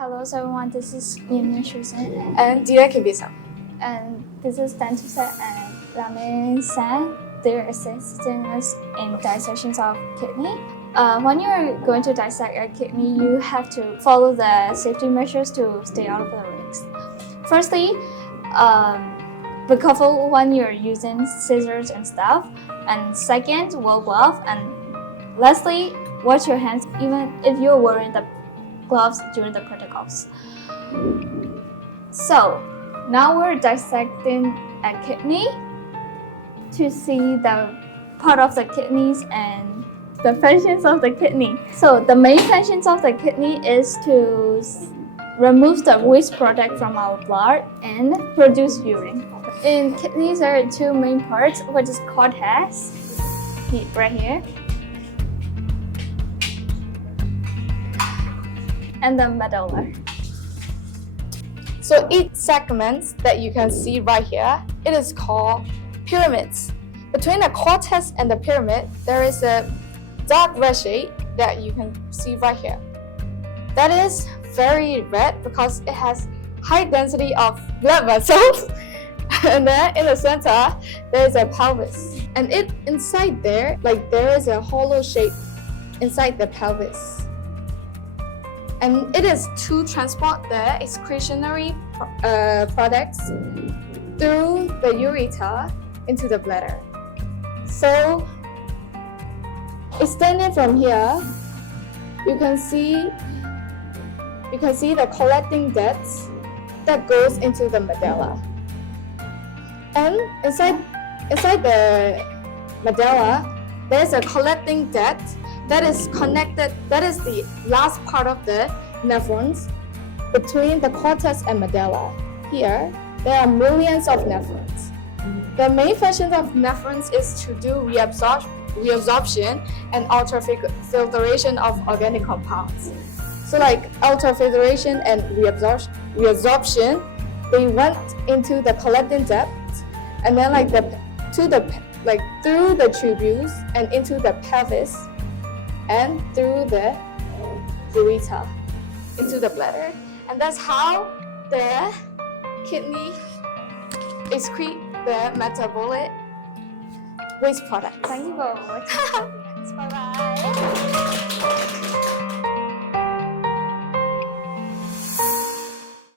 Hello everyone, this is 𝗵𝗵𝗵𝗃 and 𝗕𝗵𝗂𝗃𝗄𝑎. And this is 𝗵𝗃𝗃𝗃 and 𝗵𝗵𝗹𝗃. They're assisting us in dissections of kidney. When you're going to dissect a kidney, you have to follow the safety measures to stay out of the risks. Firstly, be careful when you're using scissors and stuff. And second, wear gloves. And lastly, wash your hands even if you're wearing the gloves during the protocols. So now we're dissecting a kidney to see the part of the kidneys and the functions of the kidney. So the main functions of the kidney is to remove the waste product from our blood and produce urine. In kidneys, there are two main parts, which is 𝗂𝗂𝗿, right here, and the medulla. So each segment that you can see right here, it is called pyramids. Between the cortex and the pyramid, there is a dark red shade that you can see right here. That is very red because it has high density of blood vessels. And then in the center, there is a pelvis. And inside there, there is a hollow shape inside the pelvis. And it is to transport the excretionary products through the ureter into the bladder. So, extending from here, you can see the collecting ducts that goes into the medulla. And inside the medulla, there's a collecting duct that is connected. That is the last part of the nephrons between the cortex and medulla. Here, there are millions of nephrons. The main function of nephrons is to do reabsorption and ultrafiltration of organic compounds. So ultrafiltration and reabsorption, they went into the collecting duct and then through the tubules and into the pelvis and through the ureter into the bladder. And that's how the kidney excrete the metabolic waste product. Thank you for watching.